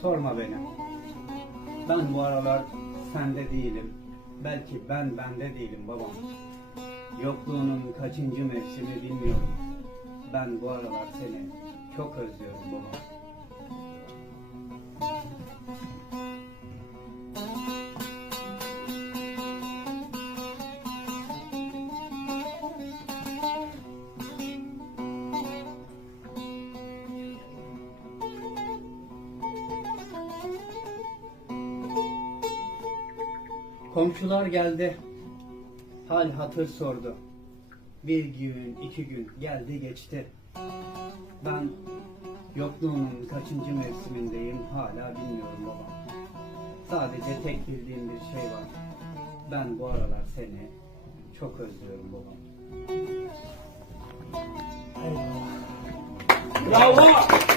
Sorma beni. Ben bu aralar sende değilim. Belki ben bende değilim babam. Yokluğunun kaçıncı mevsimi bilmiyorum. Ben bu aralar seni çok özlüyorum babam. Komşular geldi. Hal hatır sordu. Bir gün, iki gün geldi geçti. Ben yokluğunun kaçıncı mevsimindeyim hala bilmiyorum baba. Sadece tek bildiğim bir şey var. Ben bu aralar seni çok özlüyorum babam. Bravo!